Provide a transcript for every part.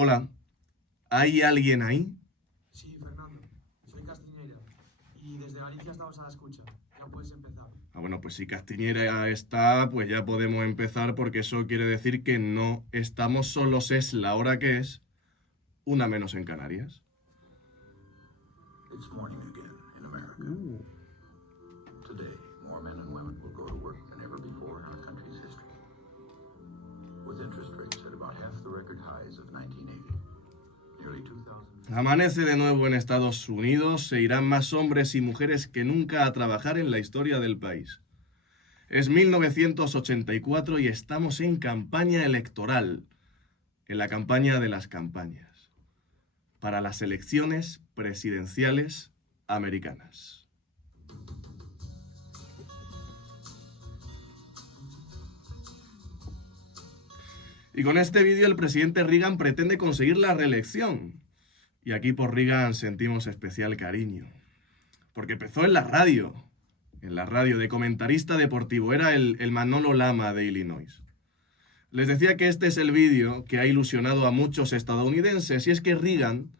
Hola, ¿hay alguien ahí? Sí, Fernando, soy Castiñeira y desde Galicia estamos a la escucha. Ya puedes empezar. Bueno, pues si Castiñera está, pues ya podemos empezar porque eso quiere decir que no estamos solos, es la hora que es, una menos en Canarias. It's morning again in America. Today, more men and women will go to work than ever before in our country's history. With interest rates at about half the record highs of 1980. Nearly 2,000. Amanece de nuevo en Estados Unidos, se irán más hombres y mujeres que nunca a trabajar en la historia del país. Es 1984 y estamos en campaña electoral, en la campaña de las campañas, para las elecciones presidenciales americanas. Y con este vídeo el presidente Reagan pretende conseguir la reelección. Y aquí por Reagan sentimos especial cariño. Porque empezó en la radio de comentarista deportivo. Era el Manolo Lama de Illinois. Les decía que este es el vídeo que ha ilusionado a muchos estadounidenses. Y es que Reagan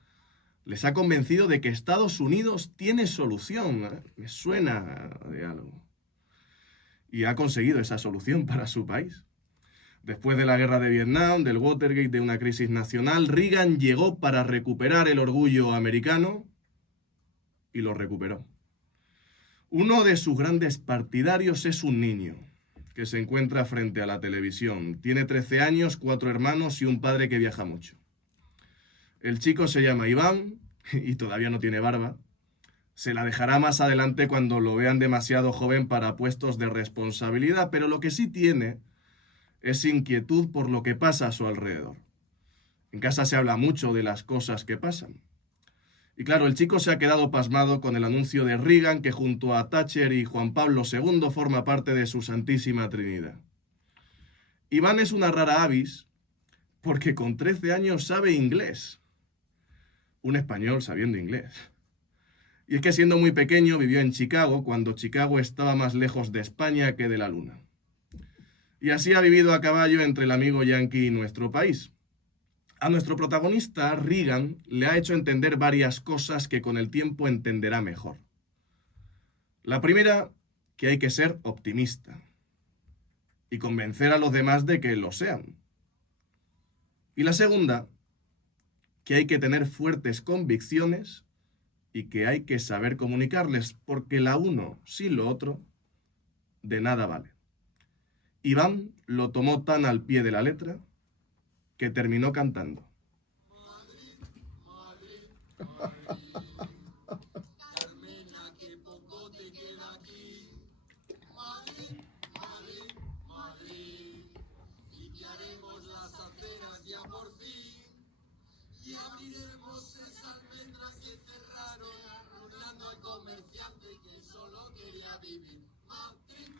les ha convencido de que Estados Unidos tiene solución. Me suena de algo. Y ha conseguido esa solución para su país. Después de la guerra de Vietnam, del Watergate, de una crisis nacional, Reagan llegó para recuperar el orgullo americano y lo recuperó. Uno de sus grandes partidarios es un niño que se encuentra frente a la televisión. Tiene 13 años, 4 hermanos y un padre que viaja mucho. El chico se llama Iván y todavía no tiene barba. Se la dejará más adelante cuando lo vean demasiado joven para puestos de responsabilidad, pero lo que sí tiene es inquietud por lo que pasa a su alrededor. En casa se habla mucho de las cosas que pasan. Y claro, el chico se ha quedado pasmado con el anuncio de Reagan, que junto a Thatcher y Juan Pablo II forma parte de su Santísima Trinidad. Iván es una rara avis porque con 13 años sabe inglés. Un español sabiendo inglés. Y es que siendo muy pequeño vivió en Chicago, cuando Chicago estaba más lejos de España que de la luna. Y así ha vivido a caballo entre el amigo yanqui y nuestro país. A nuestro protagonista, Reagan, le ha hecho entender varias cosas que con el tiempo entenderá mejor. La primera, que hay que ser optimista y convencer a los demás de que lo sean. Y la segunda, que hay que tener fuertes convicciones y que hay que saber comunicarles, porque la uno sin lo otro de nada vale. Iván lo tomó tan al pie de la letra que terminó cantando. Madrid, Madrid, Madrid. Carmena, que poco te queda aquí. Madrid, Madrid, Madrid. Limpiaremos las aceras ya por fin. Y abriremos esas almendras que cerraron, arruinando al comerciante que solo quería vivir. Madrid.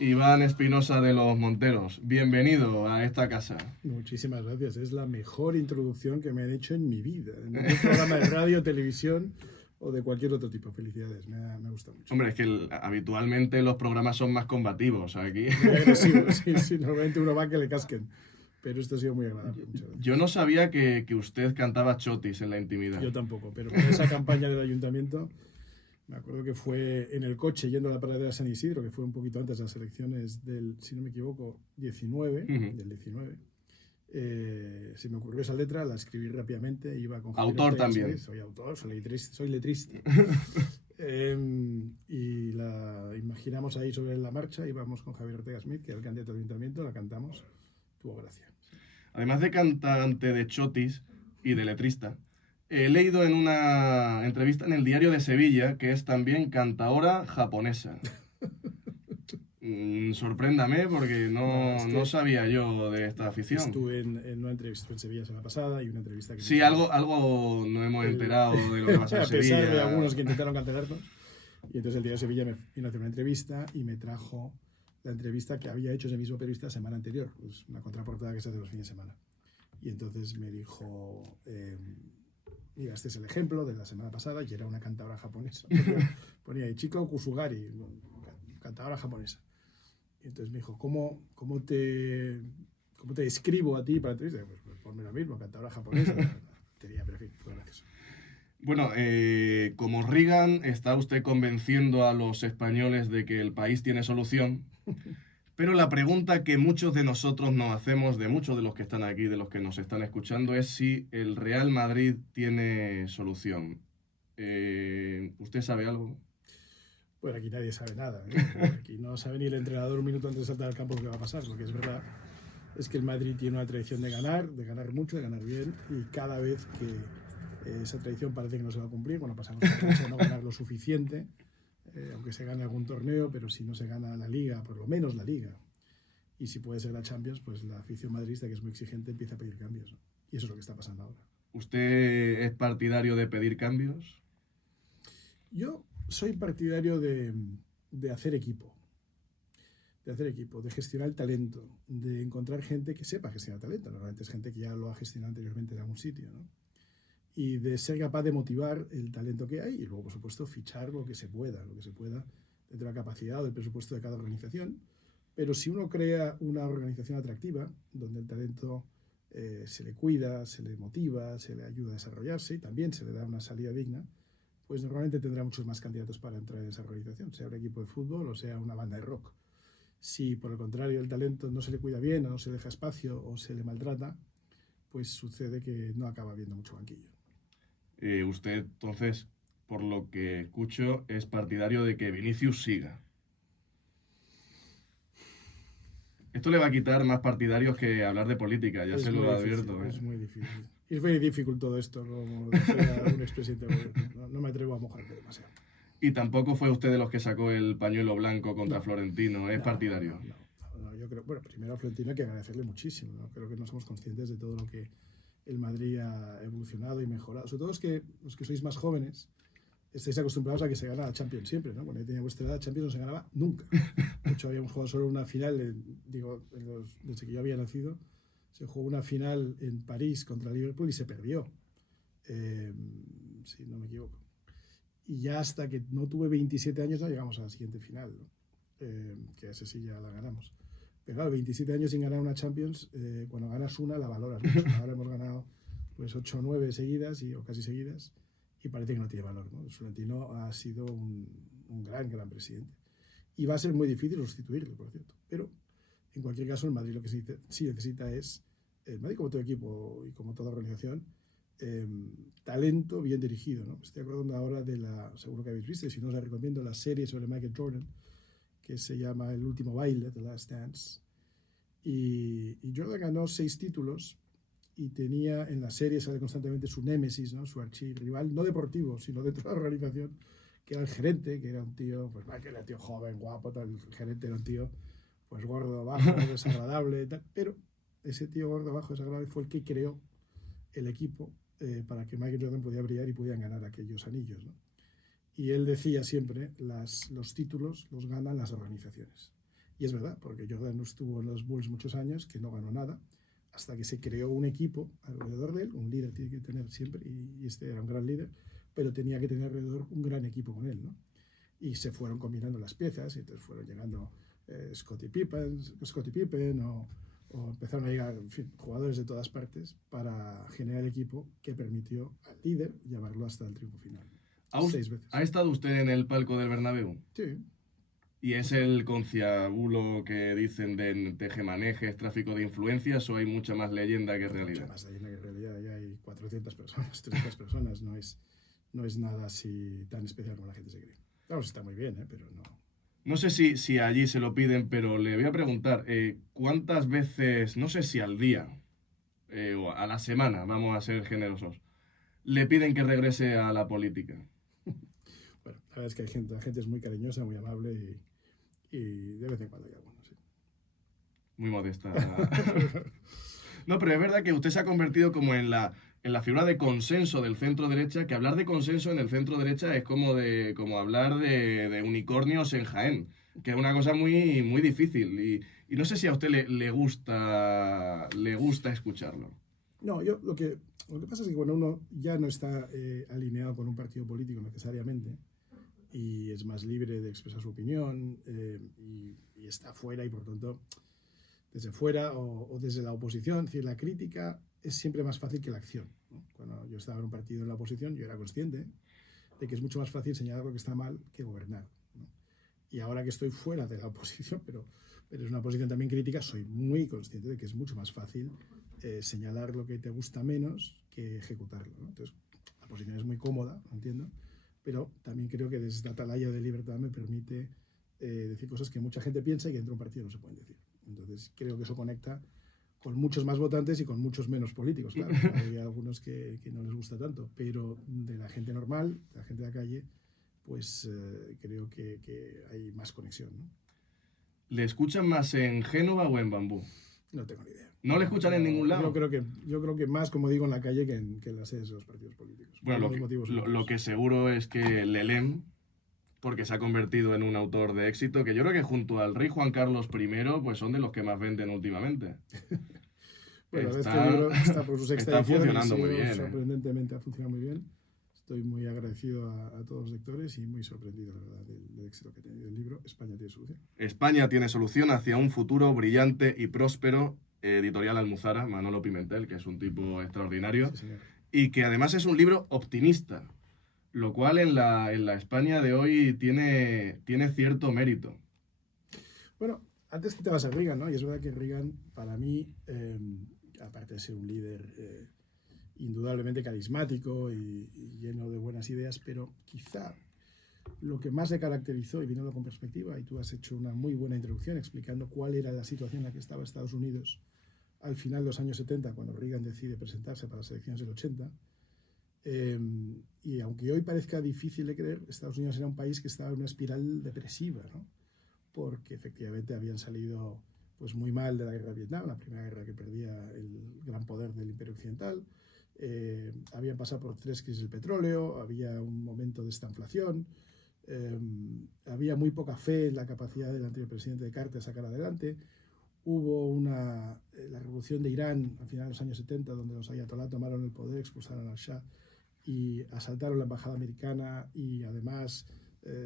Iván Espinosa de los Monteros, bienvenido a esta casa. Muchísimas gracias. Es la mejor introducción que me han hecho en mi vida. En un programa de radio, televisión o de cualquier otro tipo. Felicidades, me gusta mucho. Hombre, es que habitualmente los programas son más combativos aquí. Muy agresivo, sí. Normalmente uno va a que le casquen. Pero esto ha sido muy agradable. Muchas gracias. Yo no sabía que usted cantaba chotis en la intimidad. Yo tampoco, pero con esa campaña del ayuntamiento, me acuerdo que fue en el coche yendo a la paradera San Isidro, que fue un poquito antes de las elecciones del, si no me equivoco, 19, del 19. Se me ocurrió esa letra, la escribí rápidamente, iba con Javier Autor Ortega también. Smith, soy autor, soy letrista. Y la imaginamos ahí sobre la marcha, íbamos con Javier Ortega Smith, que era el candidato al ayuntamiento, la cantamos, tuvo gracia. Además de cantante de chotis y de letrista, he leído en una entrevista en el Diario de Sevilla que es también cantaora japonesa. Sorpréndame porque no sabía yo de esta afición. Estuve en una entrevista en Sevilla la semana pasada y una entrevista que... Sí, algo no hemos enterado de lo que pasa en Sevilla. A pesar de algunos que intentaron cancelarnos. Y entonces el Diario de Sevilla me vino a hacer una entrevista y me trajo la entrevista que había hecho ese mismo periodista la semana anterior. Pues una contraportada que se hace los fines de semana. Y entonces me dijo... mira, este es el ejemplo de la semana pasada y era una cantadora japonesa. Ponía ahí, Chiko Kusugari, cantadora japonesa. Y entonces me dijo, ¿cómo te escribo a ti para entrevista? Pues ponme lo mismo, cantadora japonesa. Tenía, pero en fin, fue gracioso. Bueno, como Reagan, está usted convenciendo a los españoles de que el país tiene solución, pero la pregunta que muchos de nosotros nos hacemos, de muchos de los que están aquí, de los que nos están escuchando, es si el Real Madrid tiene solución. ¿Usted sabe algo? Bueno, aquí nadie sabe nada. Aquí no sabe ni el entrenador un minuto antes de saltar al campo lo que va a pasar. Lo que es verdad es que el Madrid tiene una tradición de ganar mucho, de ganar bien, y cada vez que esa tradición parece que no se va a cumplir, bueno, pasamos a no ganar lo suficiente, aunque se gane algún torneo, pero si no se gana la Liga, por lo menos la Liga, y si puede ser la Champions, pues la afición madridista, que es muy exigente, empieza a pedir cambios, ¿no? Y eso es lo que está pasando ahora. ¿Usted es partidario de pedir cambios? Yo soy partidario de hacer equipo, de gestionar el talento, de encontrar gente que sepa gestionar talento. Normalmente es gente que ya lo ha gestionado anteriormente en algún sitio, ¿no? Y de ser capaz de motivar el talento que hay y luego, por supuesto, fichar lo que se pueda dentro de la capacidad o del presupuesto de cada organización. Pero si uno crea una organización atractiva, donde el talento se le cuida, se le motiva, se le ayuda a desarrollarse y también se le da una salida digna, pues normalmente tendrá muchos más candidatos para entrar en esa organización, sea un equipo de fútbol o sea una banda de rock. Si por el contrario el talento no se le cuida bien o no se deja espacio o se le maltrata, pues sucede que no acaba habiendo mucho banquillo. Usted, entonces, por lo que escucho, es partidario de que Vinicius siga. Esto le va a quitar más partidarios que hablar de política, ya se lo advierto. Es muy difícil. Es muy difícil todo esto, como decía un expresidente del gobierno. No me atrevo a mojarme demasiado. Y tampoco fue usted de los que sacó el pañuelo blanco contra No. Florentino, ¿es partidario? No, yo creo, bueno, primero a Florentino hay que agradecerle muchísimo, ¿no? Creo que no somos conscientes de todo lo que el Madrid ha evolucionado y mejorado. Sobre todo los que sois más jóvenes, estáis acostumbrados a que se gana la Champions siempre, ¿no? Cuando yo tenía vuestra edad, Champions no se ganaba nunca. De hecho, habíamos jugado solo una final, desde que yo había nacido, se jugó una final en París contra Liverpool y se perdió, si no me equivoco. Y ya hasta que no tuve 27 años no llegamos a la siguiente final, ¿no? Que ese sí ya la ganamos. Pero claro, 27 años sin ganar una Champions, cuando ganas una la valoras mucho. Ahora hemos ganado pues 8 o 9 seguidas o casi seguidas y parece que no tiene valor, ¿no? Florentino ha sido un gran presidente y va a ser muy difícil sustituirlo, por cierto. Pero en cualquier caso el Madrid lo que sí necesita es, el Madrid como todo equipo y como toda organización, talento bien dirigido, ¿no? Estoy acordando ahora seguro que habéis visto, y si no os la recomiendo, la serie sobre Michael Jordan, que se llama El último baile, The Last Dance. Y Jordan ganó 6 títulos y tenía en la serie, sale constantemente su némesis, ¿no? Su archirrival, no deportivo, sino dentro de la organización, que era el gerente, que era un tío, pues que era un tío joven, guapo, tal. El gerente era un tío pues gordo, bajo, desagradable, tal. Pero ese tío gordo, bajo, desagradable fue el que creó el equipo para que Michael Jordan pudiera brillar y pudieran ganar aquellos anillos, ¿no? Y él decía siempre, los títulos los ganan las organizaciones. Y es verdad, porque Jordan estuvo en los Bulls muchos años, que no ganó nada, hasta que se creó un equipo alrededor de él. Un líder tiene que tener siempre, y este era un gran líder, pero tenía que tener alrededor un gran equipo con él, ¿no? Y se fueron combinando las piezas, y entonces fueron llegando Scottie Pippen o empezaron a llegar, en fin, jugadores de todas partes para generar el equipo que permitió al líder llevarlo hasta el triunfo final. 6 veces. ¿Ha estado usted en el palco del Bernabéu? Sí. ¿Y es el conciabulo que dicen de tejemanejes, tráfico de influencias, o hay mucha más leyenda que realidad? Mucha más leyenda que realidad. Ya hay 400 personas, 300 personas. No es nada así tan especial como la gente se cree. Claro, está muy bien, pero no. No sé si allí se lo piden, pero le voy a preguntar, ¿cuántas veces, no sé si al día o a la semana, vamos a ser generosos, le piden que regrese a la política? Bueno, la verdad es que la gente es muy cariñosa, muy amable y de vez en cuando hay alguno, sí. Muy modesta. No, pero es verdad que usted se ha convertido como en la figura de consenso del centro derecha, que hablar de consenso en el centro derecha es como hablar de unicornios en Jaén, que es una cosa muy, muy difícil. Y no sé si a usted le gusta escucharlo. No, lo que pasa es que cuando uno ya no está alineado con un partido político necesariamente y es más libre de expresar su opinión y está fuera y por tanto desde fuera o desde la oposición. Es decir, la crítica es siempre más fácil que la acción, ¿no? Cuando yo estaba en un partido en la oposición, yo era consciente de que es mucho más fácil señalar lo que está mal que gobernar, ¿no? Y ahora que estoy fuera de la oposición, pero es una posición también crítica, soy muy consciente de que es mucho más fácil señalar lo que te gusta menos que ejecutarlo, ¿no? Entonces, la posición es muy cómoda, lo entiendo, pero también creo que desde esta atalaya de libertad me permite decir cosas que mucha gente piensa y que dentro de un partido no se pueden decir. Entonces, creo que eso conecta con muchos más votantes y con muchos menos políticos, claro. Hay algunos que no les gusta tanto, pero de la gente normal, de la gente de la calle, pues creo que hay más conexión, ¿no? ¿Le escuchan más en Génova o en Bambú? No tengo ni idea. ¿No le escuchan en ningún lado? Yo creo que más, como digo, en la calle que en las sedes de los partidos políticos. Bueno, Por motivos lo obvios. que seguro es que le leen, porque se ha convertido en un autor de éxito, que yo creo que junto al rey Juan Carlos I, pues son de los que más venden últimamente. Bueno, Está- este libro está por su sexta está edición. funcionando ha sido muy bien, ¿eh? Sorprendentemente ha funcionado muy bien. Estoy muy agradecido a todos los lectores y muy sorprendido, la verdad, del éxito que ha tenido el libro. España tiene solución. España tiene solución hacia un futuro brillante y próspero. Editorial Almuzara, Manolo Pimentel, que es un tipo extraordinario, Sí, señor. y que además es un libro optimista, lo cual en la España de hoy tiene cierto mérito. Bueno, antes que te vas a Reagan, ¿no? Y es verdad que Reagan, para mí, aparte de ser un líder indudablemente carismático y lleno de buenas ideas, pero quizá lo que más le caracterizó, y viéndolo con perspectiva, y tú has hecho una muy buena introducción explicando cuál era la situación en la que estaba Estados Unidos al final de los años 70, cuando Reagan decide presentarse para las elecciones del 80, y aunque hoy parezca difícil de creer, Estados Unidos era un país que estaba en una espiral depresiva, ¿no? Porque efectivamente habían salido pues muy mal de la guerra de Vietnam, la primera guerra que perdía el gran poder del Imperio Occidental. Habían pasado por 3 crisis del petróleo, había un momento de estanflación, había muy poca fe en la capacidad del anterior presidente de Carter de sacar adelante. Hubo la revolución de Irán a finales de los años 70, donde los ayatolá tomaron el poder, expulsaron al Shah y asaltaron la embajada americana, y además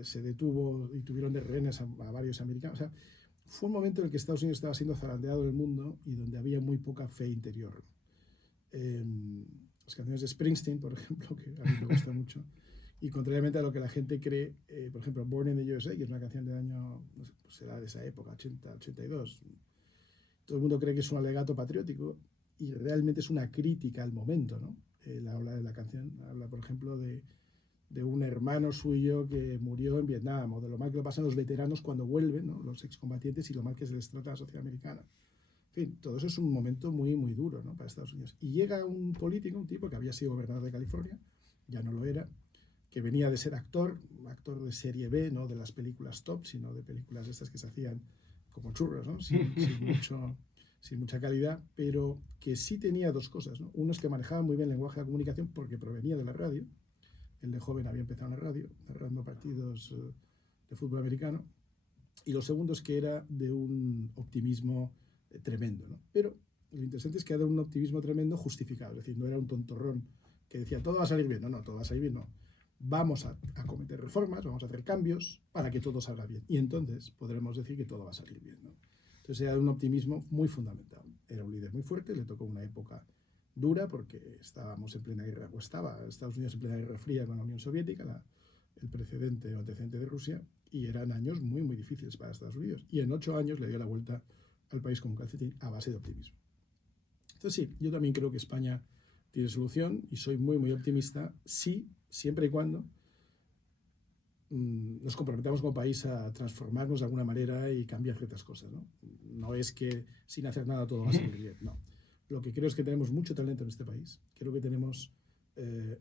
se detuvo y tuvieron de rehenes a varios americanos. O sea, fue un momento en el que Estados Unidos estaba siendo zarandeado del mundo y donde había muy poca fe interior. Las canciones de Springsteen, por ejemplo, que a mí me gusta mucho, y contrariamente a lo que la gente cree, por ejemplo, Born in the USA, que es una canción del año, no sé, pues será de esa época, 80, 82, todo el mundo cree que es un alegato patriótico y realmente es una crítica al momento, ¿no? Habla de la canción, habla, por ejemplo, de un hermano suyo que murió en Vietnam, o de lo mal que lo pasan los veteranos cuando vuelven, ¿no? Los excombatientes, y lo mal que se les trata a la sociedad americana. En fin, todo eso es un momento muy, muy duro, ¿no? Para Estados Unidos. Y llega un político, un tipo que había sido gobernador de California, ya no lo era, que venía de ser actor de serie B, no de las películas top, sino de películas estas que se hacían como churros, ¿no? Sin mucha calidad, pero que sí tenía dos cosas, ¿no? Uno es que manejaba muy bien el lenguaje de la comunicación porque provenía de la radio. Él de joven había empezado en la radio, narrando partidos de fútbol americano. Y lo segundo es que era de un optimismo tremendo, ¿no? Pero lo interesante es que era un optimismo tremendo justificado, es decir, no era un tontorrón que decía todo va a salir bien, no, todo va a salir bien, no. Vamos a cometer reformas, vamos a hacer cambios para que todo salga bien. Y entonces podremos decir que todo va a salir bien, ¿no? Entonces era un optimismo muy fundamental. Era un líder muy fuerte, le tocó una época dura porque estábamos en plena guerra, o estaba Estados Unidos en plena guerra fría con la Unión Soviética, el precedente o antecedente de Rusia, y eran años muy, muy difíciles para Estados Unidos. Y en 8 años le dio la vuelta al país como un calcetín a base de optimismo. Entonces sí, yo también creo que España tiene solución y soy muy, muy optimista, sí, siempre y cuando nos comprometamos como país a transformarnos de alguna manera y cambiar ciertas cosas, ¿no? No es que sin hacer nada todo va a salir bien, no. Lo que creo es que tenemos mucho talento en este país, creo que tenemos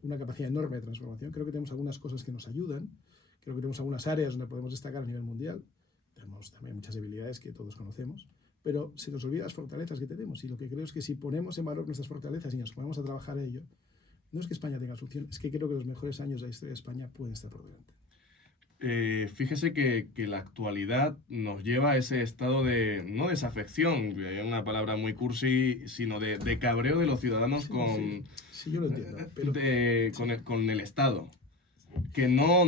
una capacidad enorme de transformación, creo que tenemos algunas cosas que nos ayudan, creo que tenemos algunas áreas donde podemos destacar a nivel mundial, tenemos también muchas debilidades que todos conocemos, pero se nos olvida las fortalezas que tenemos, y lo que creo es que si ponemos en valor nuestras fortalezas y nos ponemos a trabajar en ello, no es que España tenga solución, es que creo que los mejores años de la historia de España pueden estar por delante. Fíjese que la actualidad nos lleva a ese estado de, no desafección, es una palabra muy cursi, sino de cabreo de los ciudadanos Sí, yo lo entiendo. Pero, con el Estado, que no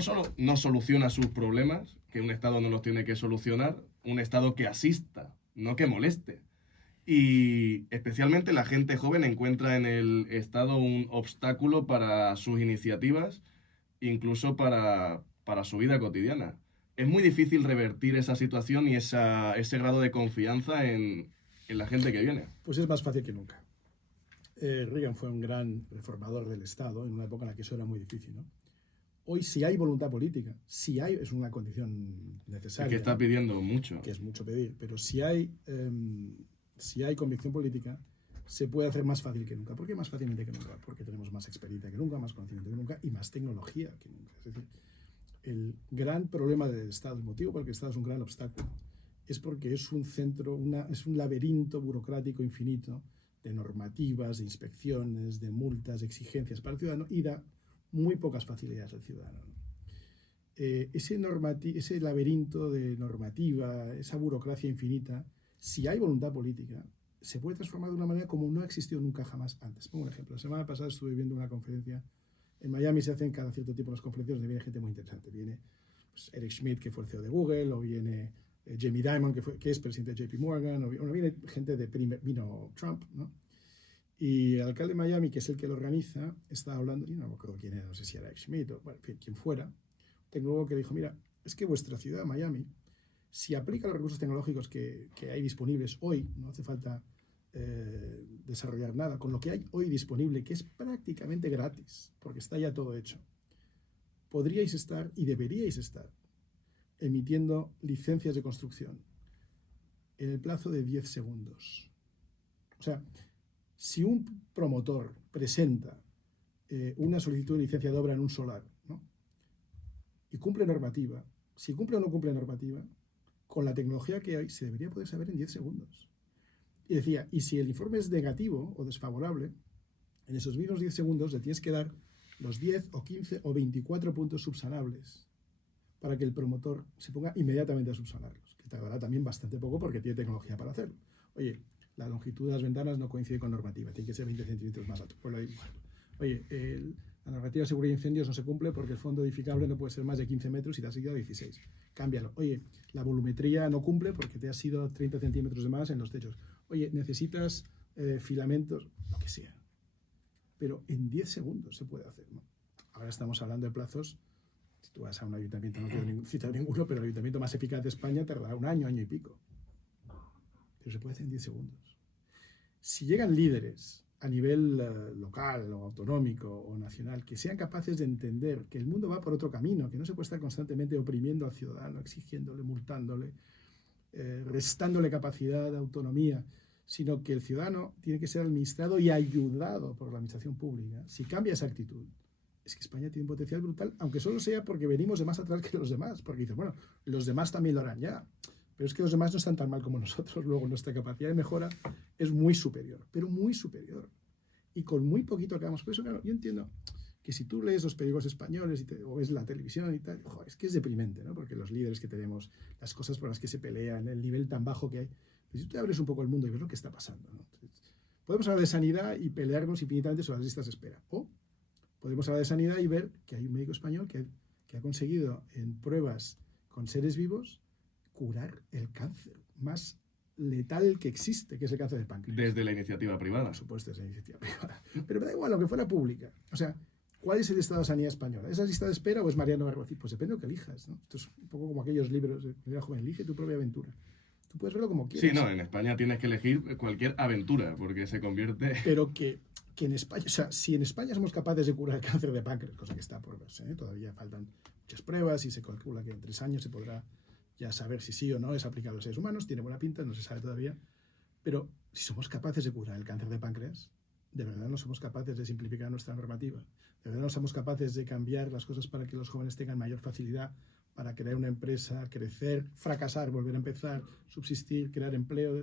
solo no soluciona sus problemas, que un Estado no los tiene que solucionar, un Estado que asista no que moleste. Y especialmente la gente joven encuentra en el Estado un obstáculo para sus iniciativas, incluso para su vida cotidiana. Es muy difícil revertir esa situación y ese grado de confianza en la gente que viene. Pues es más fácil que nunca. Reagan fue un gran reformador del Estado en una época en la que eso era muy difícil, ¿no? Hoy, si hay voluntad política, es una condición Es necesaria, que está ¿no? pidiendo mucho. Que es mucho pedir, pero si hay convicción política, se puede hacer más fácil que nunca. ¿Por qué más fácilmente que nunca? Porque tenemos más experiencia que nunca, más conocimiento que nunca y más tecnología que nunca. Es decir, el gran problema del Estado, el motivo por el que el Estado es un gran obstáculo, es porque es un centro, es un laberinto burocrático infinito de normativas, de inspecciones, de multas, de exigencias para el ciudadano y da muy pocas facilidades al ciudadano, ¿no? Ese laberinto de normativa, esa burocracia infinita, si hay voluntad política, se puede transformar de una manera como no ha existido nunca jamás antes. Pongo un ejemplo. La semana pasada estuve viendo una conferencia. En Miami se hacen cada cierto tiempo las conferencias donde viene gente muy interesante. Viene pues, Eric Schmidt, que fue el CEO de Google, o viene Jamie Dimon, que es presidente de JP Morgan, o viene gente vino Trump, ¿no? Y el alcalde de Miami, que es el que lo organiza, estaba hablando, y no me acuerdo quién era, no sé si era Eric Schmidt o bueno, en fin, quien fuera, tecnólogo que dijo, mira, es que vuestra ciudad, Miami, si aplica los recursos tecnológicos que hay disponibles hoy, no hace falta desarrollar nada, con lo que hay hoy disponible, que es prácticamente gratis, porque está ya todo hecho, podríais estar y deberíais estar emitiendo licencias de construcción en el plazo de 10 segundos. O sea, si un promotor presenta una solicitud de licencia de obra en un solar, ¿no? Y cumple normativa, si cumple o no cumple normativa, con la tecnología que hay, se debería poder saber en 10 segundos. Y decía, y si el informe es negativo o desfavorable, en esos mismos 10 segundos le tienes que dar los 10 o 15 o 24 puntos subsanables para que el promotor se ponga inmediatamente a subsanarlos, que tardará también bastante poco porque tiene tecnología para hacerlo. Oye, la longitud de las ventanas no coincide con normativa, tiene que ser 20 centímetros más alto. Pues oye, la normativa de seguridad de incendios no se cumple porque el fondo edificable no puede ser más de 15 metros y te has ido a 16. Cámbialo. Oye, la volumetría no cumple porque te has ido 30 centímetros de más en los techos. Oye, necesitas filamentos, lo que sea. Pero en 10 segundos se puede hacer, ¿no? Ahora estamos hablando de plazos. Si tú vas a un ayuntamiento, no quiero citar ninguno, pero el ayuntamiento más eficaz de España tardará un año y pico. Pero se puede hacer en 10 segundos. Si llegan líderes a nivel local o autonómico o nacional que sean capaces de entender que el mundo va por otro camino, que no se puede estar constantemente oprimiendo al ciudadano, exigiéndole, multándole, restándole capacidad de autonomía, sino que el ciudadano tiene que ser administrado y ayudado por la administración pública. Si cambia esa actitud, es que España tiene un potencial brutal, aunque solo sea porque venimos de más atrás que los demás, porque dices, bueno, los demás también lo harán ya, pero es que los demás no están tan mal como nosotros, luego nuestra capacidad de mejora es muy superior, pero muy superior, y con muy poquito acabamos. Por eso, claro, yo entiendo que si tú lees los periódicos españoles o ves la televisión y tal, joder, es que es deprimente, ¿no? Porque los líderes que tenemos, las cosas por las que se pelean, el nivel tan bajo que hay, pues si tú te abres un poco el mundo y ves lo que está pasando, ¿no? Entonces, podemos hablar de sanidad y pelearnos infinitamente sobre las listas de espera, o podemos hablar de sanidad y ver que hay un médico español que ha conseguido en pruebas con seres vivos curar el cáncer más letal que existe, que es el cáncer de páncreas. Desde la iniciativa privada. Por supuesto, es la iniciativa privada. Pero me da igual, lo que fuera pública. O sea, ¿cuál es el estado de sanidad española? ¿Es la lista de espera o es Mariano Bergocid? Pues depende de lo que elijas, ¿no? Esto es un poco como aquellos libros de la joven, elige tu propia aventura. Tú puedes verlo como quieras. Sí, no, en España tienes que elegir cualquier aventura, porque se convierte... Pero que en España, o sea, si en España somos capaces de curar el cáncer de páncreas, cosa que está por verse, ¿eh? Todavía faltan muchas pruebas y se calcula que en 3 años se podrá ya saber si sí o no es aplicable a los seres humanos, tiene buena pinta, no se sabe todavía, pero si somos capaces de curar el cáncer de páncreas, de verdad no somos capaces de simplificar nuestra normativa, de verdad no somos capaces de cambiar las cosas para que los jóvenes tengan mayor facilidad para crear una empresa, crecer, fracasar, volver a empezar, subsistir, crear empleo.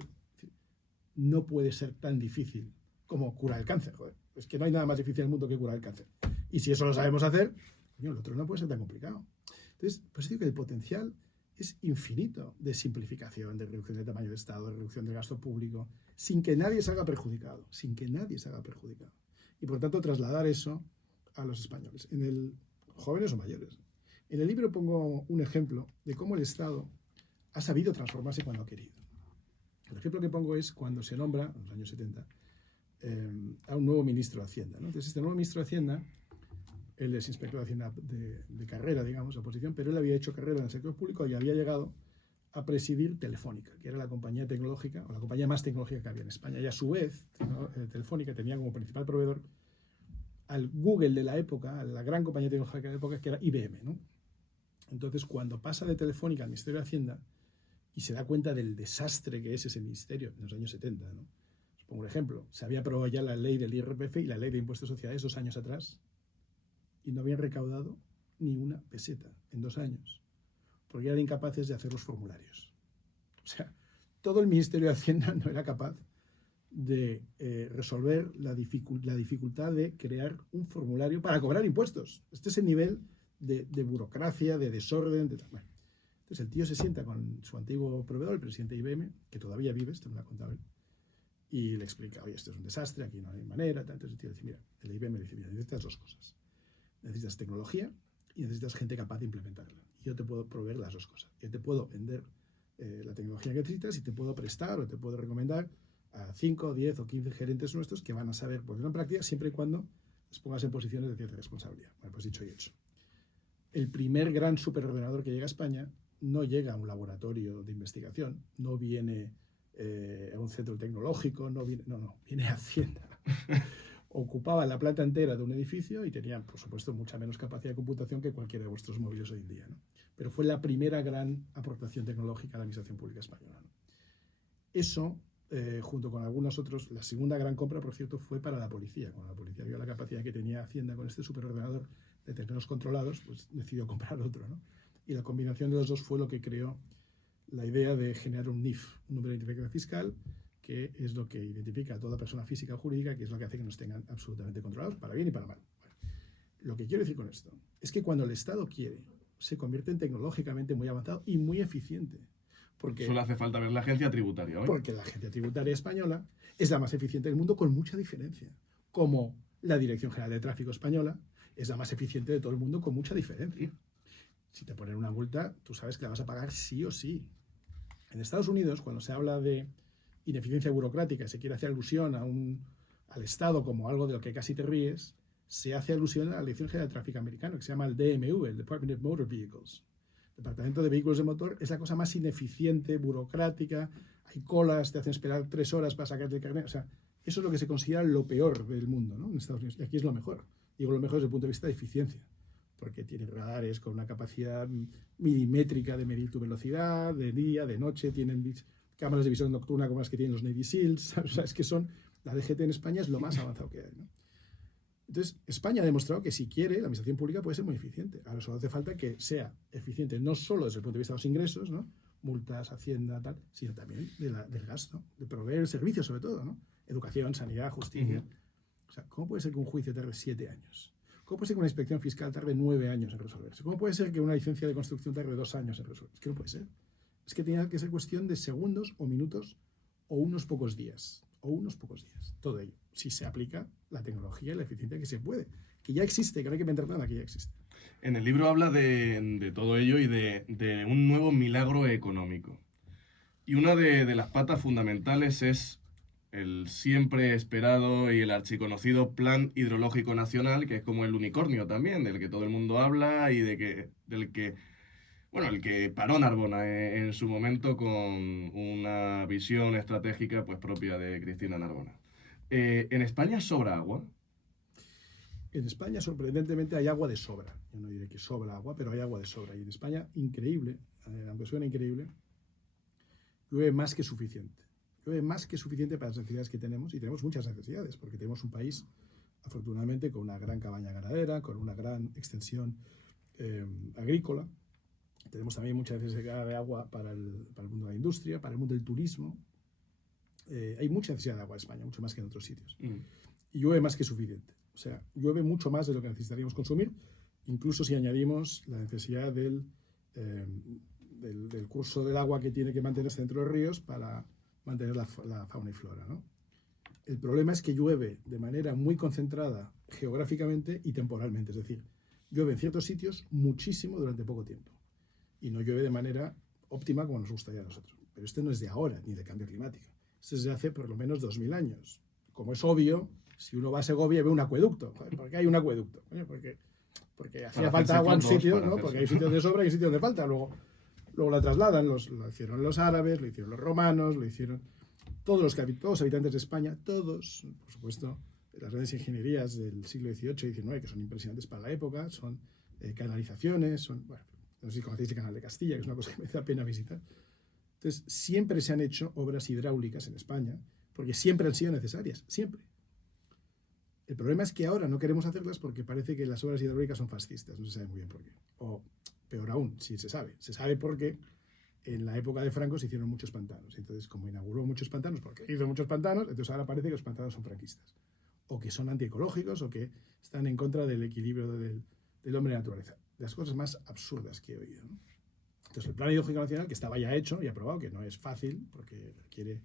No puede ser tan difícil como curar el cáncer, joder. Es que no hay nada más difícil en el mundo que curar el cáncer. Y si eso lo sabemos hacer, coño, el otro no puede ser tan complicado. Entonces, pues digo que el potencial es infinito de simplificación, de reducción del tamaño del Estado, de reducción del gasto público, sin que nadie se haga perjudicado, sin que nadie se haga perjudicado. Y por tanto, trasladar eso a los españoles, jóvenes o mayores. En el libro pongo un ejemplo de cómo el Estado ha sabido transformarse cuando ha querido. El ejemplo que pongo es cuando se nombra, en los años 70, a un nuevo ministro de Hacienda, ¿no? Entonces, este nuevo ministro de Hacienda, él es inspector de Hacienda de carrera, digamos, oposición, pero él había hecho carrera en el sector público y había llegado a presidir Telefónica, que era la compañía tecnológica, o la compañía más tecnológica que había en España. Y a su vez, ¿no? Telefónica tenía como principal proveedor al Google de la época, a la gran compañía tecnológica de la época, que era IBM, ¿no? Entonces, cuando pasa de Telefónica al Ministerio de Hacienda y se da cuenta del desastre que es ese ministerio en los años 70, ¿no? Os pongo un ejemplo. Se había aprobado ya la ley del IRPF y la ley de impuestos sociales 2 años atrás y no habían recaudado ni una peseta en 2 años, porque eran incapaces de hacer los formularios. O sea, todo el Ministerio de Hacienda no era capaz de resolver la dificultad de crear un formulario para cobrar impuestos. Este es el nivel de burocracia, de desorden, de tal. Bueno, entonces el tío se sienta con su antiguo proveedor, el presidente de IBM, que todavía vive, está en una contable, y le explica, oye, esto es un desastre, aquí no hay manera. Tal. Entonces el tío dice, mira, el IBM le dice, mira, necesitas 2 cosas. Necesitas tecnología y necesitas gente capaz de implementarla. Y yo te puedo proveer las 2 cosas. Yo te puedo vender la tecnología que necesitas y te puedo prestar o te puedo recomendar a 5, 10 o 15 gerentes nuestros que van a saber ponerlo en práctica siempre y cuando les pongas en posiciones de cierta responsabilidad. Bueno, pues dicho y hecho. El primer gran superordenador que llega a España no llega a un laboratorio de investigación, no viene a un centro tecnológico, viene a Hacienda. Ocupaba la planta entera de un edificio y tenía, por supuesto, mucha menos capacidad de computación que cualquiera de vuestros móviles hoy en día, ¿no? Pero fue la primera gran aportación tecnológica a la administración pública española, ¿no? Eso, junto con algunos otros, la segunda gran compra, por cierto, fue para la policía. Cuando la policía vio la capacidad que tenía Hacienda con este superordenador de tenerlos controlados, pues decidió comprar otro, ¿no? Y la combinación de los dos fue lo que creó la idea de generar un NIF, un número de identificación fiscal, que es lo que identifica a toda persona física o jurídica, que es lo que hace que nos tengan absolutamente controlados, para bien y para mal. Bueno, lo que quiero decir con esto es que cuando el Estado quiere, se convierte en tecnológicamente muy avanzado y muy eficiente. Porque, solo hace falta ver la agencia tributaria, ¿eh? Porque la agencia tributaria española es la más eficiente del mundo con mucha diferencia. Como la Dirección General de Tráfico española es la más eficiente de todo el mundo con mucha diferencia. Si te ponen una multa, tú sabes que la vas a pagar sí o sí. En Estados Unidos, cuando se habla de ineficiencia burocrática, se quiere hacer alusión al Estado como algo de lo que casi te ríes, se hace alusión a la Dirección General de Tráfico americano, que se llama el DMV, el Department of Motor Vehicles. El Departamento de Vehículos de Motor es la cosa más ineficiente, burocrática, hay colas, te hacen esperar 3 horas para sacarte el carnet. O sea, eso es lo que se considera lo peor del mundo, ¿no? En Estados Unidos. Y aquí es lo mejor. Digo lo mejor desde el punto de vista de eficiencia, porque tienen radares con una capacidad milimétrica de medir tu velocidad, de día, de noche, tienen cámaras de visión nocturna como las que tienen los Navy SEALs. O sea, es que la DGT en España es lo más avanzado que hay, ¿no? Entonces, España ha demostrado que si quiere, la administración pública puede ser muy eficiente. Ahora solo hace falta que sea eficiente no solo desde el punto de vista de los ingresos, ¿no? Multas, hacienda, tal, sino también del gasto, de proveer servicios sobre todo, ¿no? Educación, sanidad, justicia. O sea, ¿cómo puede ser que un juicio tarde 7 años? ¿Cómo puede ser que una inspección fiscal tarde 9 años en resolverse? ¿Cómo puede ser que una licencia de construcción tarde 2 años en resolverse? Es que no puede ser. Es que tiene que ser cuestión de segundos o minutos o unos pocos días. Todo ello. Si se aplica la tecnología y la eficiencia que se puede. Que ya existe, que no hay que inventar nada, que ya existe. En el libro habla de todo ello y de un nuevo milagro económico. Y una de las patas fundamentales es el siempre esperado y el archiconocido Plan Hidrológico Nacional, que es como el unicornio también, del que todo el mundo habla y el que paró Narbona en su momento con una visión estratégica pues propia de Cristina Narbona. ¿En España sobra agua? En España, sorprendentemente, hay agua de sobra. Yo no diré que sobra agua, pero hay agua de sobra. Y en España, increíble, aunque suena increíble, llueve más que suficiente. Llueve más que suficiente para las necesidades que tenemos, y tenemos muchas necesidades, porque tenemos un país, afortunadamente, con una gran cabaña ganadera, con una gran extensión agrícola. Tenemos también mucha necesidad de agua para el mundo de la industria, para el mundo del turismo. Hay mucha necesidad de agua en España, mucho más que en otros sitios. Y llueve más que suficiente. O sea, llueve mucho más de lo que necesitaríamos consumir, incluso si añadimos la necesidad del curso del agua que tiene que mantenerse dentro de los ríos para mantener la fauna y flora, ¿no? El problema es que llueve de manera muy concentrada geográficamente y temporalmente. Es decir, llueve en ciertos sitios muchísimo durante poco tiempo. Y no llueve de manera óptima como nos gustaría a nosotros. Pero esto no es de ahora, ni de cambio climático. Esto es de hace por lo menos 2000 años. Como es obvio, si uno va a Segovia y ve un acueducto. ¿Por qué hay un acueducto? Coño, porque hacía falta agua en un sitio, ¿no? Porque hay sitios de sobra y hay sitios de falta. Luego la trasladan, lo hicieron los árabes, lo hicieron los romanos, lo hicieron todos los habitantes de España, todos, por supuesto, las grandes ingenierías del siglo XVIII y XIX, que son impresionantes para la época, son canalizaciones, bueno, no sé si conocéis el Canal de Castilla, que es una cosa que me da pena visitar. Entonces, siempre se han hecho obras hidráulicas en España, porque siempre han sido necesarias, siempre. El problema es que ahora no queremos hacerlas porque parece que las obras hidráulicas son fascistas, no se sabe muy bien por qué. O peor aún, sí se sabe porque en la época de Franco se hicieron muchos pantanos. Entonces, como inauguró muchos pantanos, porque hizo muchos pantanos, entonces ahora parece que los pantanos son franquistas. O que son antiecológicos, o que están en contra del equilibrio del hombre y la naturaleza. Las cosas más absurdas que he oído, ¿no? Entonces, el Plan Hidrológico Nacional, que estaba ya hecho y aprobado, que no es fácil, porque requiere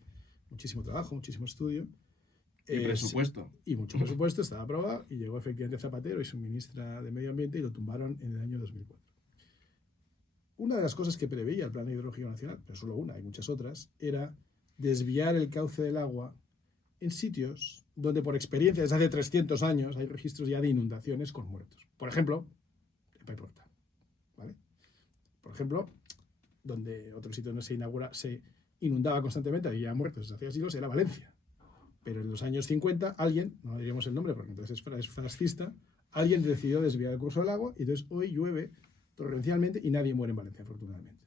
muchísimo trabajo, muchísimo estudio. Y presupuesto. Y mucho presupuesto, estaba aprobado, y llegó efectivamente Zapatero y su ministra de Medio Ambiente y lo tumbaron en el año 2004. Una de las cosas que preveía el Plan Hidrológico Nacional, pero solo una, hay muchas otras, era desviar el cauce del agua en sitios donde por experiencia desde hace 300 años hay registros ya de inundaciones con muertos. Por ejemplo, en Paiporta, ¿vale? Por ejemplo, donde otro sitio donde se inundaba constantemente, había muertos desde hacía siglos, era Valencia. Pero en los años 50, alguien, no diríamos el nombre porque entonces es fascista, alguien decidió desviar el curso del agua y entonces hoy llueve torrencialmente y nadie muere en Valencia, afortunadamente.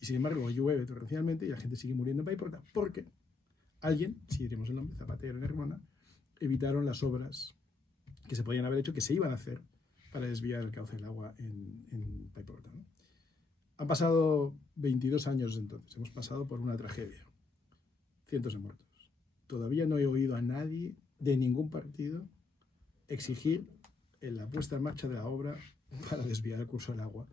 Y sin embargo, hoy llueve torrencialmente y la gente sigue muriendo en Paiporta porque alguien, si diremos el nombre, Zapatero en Hermona, evitaron las obras que se podían haber hecho, que se iban a hacer para desviar el cauce del agua en Paiporta, ¿no? Han pasado 22 años entonces, hemos pasado por una tragedia, cientos de muertos. Todavía no he oído a nadie de ningún partido exigir la puesta en marcha de la obra para desviar el curso del agua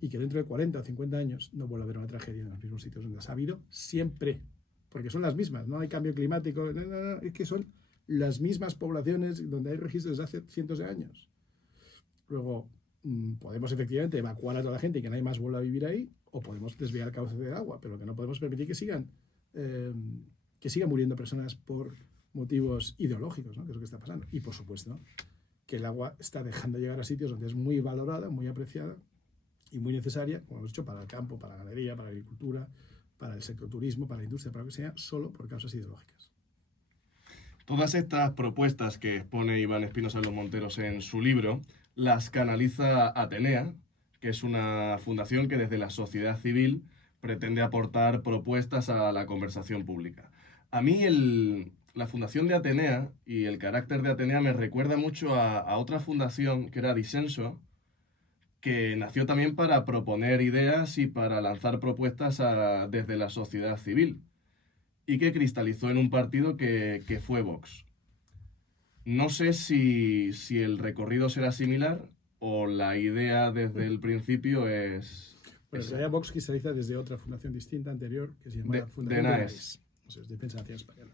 y que dentro de 40 o 50 años no vuelva a haber una tragedia en los mismos sitios donde ha habido siempre, porque son las mismas, no hay cambio climático, no, es que son las mismas poblaciones donde hay registros desde hace cientos de años. Luego, podemos efectivamente evacuar a toda la gente y que nadie más vuelva a vivir ahí, o podemos desviar el cauce del agua, pero lo que no podemos permitir que sigan muriendo personas por motivos ideológicos, ¿no? Que es lo que está pasando. Y por supuesto que el agua está dejando de llegar a sitios donde es muy valorada, muy apreciada y muy necesaria, como hemos dicho, para el campo, para la ganadería, para la agricultura, para el sector turismo, para la industria, para lo que sea, solo por causas ideológicas. Todas estas propuestas que expone Iván Espinosa de los Monteros en su libro las canaliza Atenea, que es una fundación que desde la sociedad civil pretende aportar propuestas a la conversación pública. A mí la fundación de Atenea y el carácter de Atenea me recuerda mucho a otra fundación que era Disenso, que nació también para proponer ideas y para lanzar propuestas desde la sociedad civil y que cristalizó en un partido que fue Vox. No sé si el recorrido será similar o la idea desde el principio es... Bueno, en realidad Vox cristaliza desde otra fundación distinta anterior que se llama Fundación DENAES. O sea, es Defensa Nacional Española,